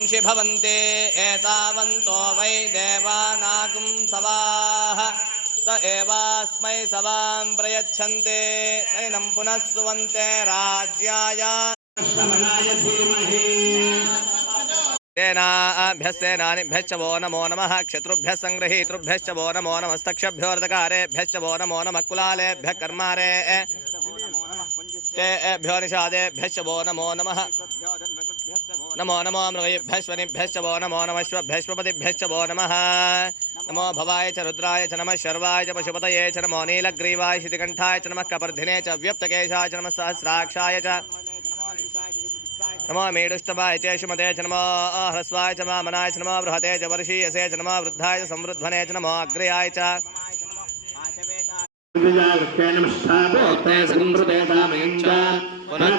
भवन्ते एतावन्तो वै देवानागं सवाः त एवास्मै सवां प्रयच्छन्ते तैनं पुनः सुवन्ते राज्याय सेनाभ्यश्च वो नमो नमः क्षत्रुभ्यः संगृहीतृभ्यश्च वो नमो नमस्तक्षभ्योर्दकारेभ्यश्च वो नमो नमः कुलालेभ्यः कर्मारे तेभ्यो निषादेभ्यश्च वो नमो नमः नमो नमो मृगेभ्यश्वनिभ्यश्च वो नमो नमश्वभ्यश्वपतिभ्यश्च वो नमः नमो भवाय च रुद्राय च नमः शर्वाय च पशुपतये च नमो नीलग्रीवाय शितिकण्ठाय च नमः कपर्धिने च व्यप्तकेशाय च नमः सहस्राक्षाय च नमो मेडुष्टवाय च शुमते च नमो ह्रस्वाय च वामनाय च नमो बृहते च वर्षीयसे च नमो वृद्धाय च संवृद्धने च नमो अग्र्याय च पुनः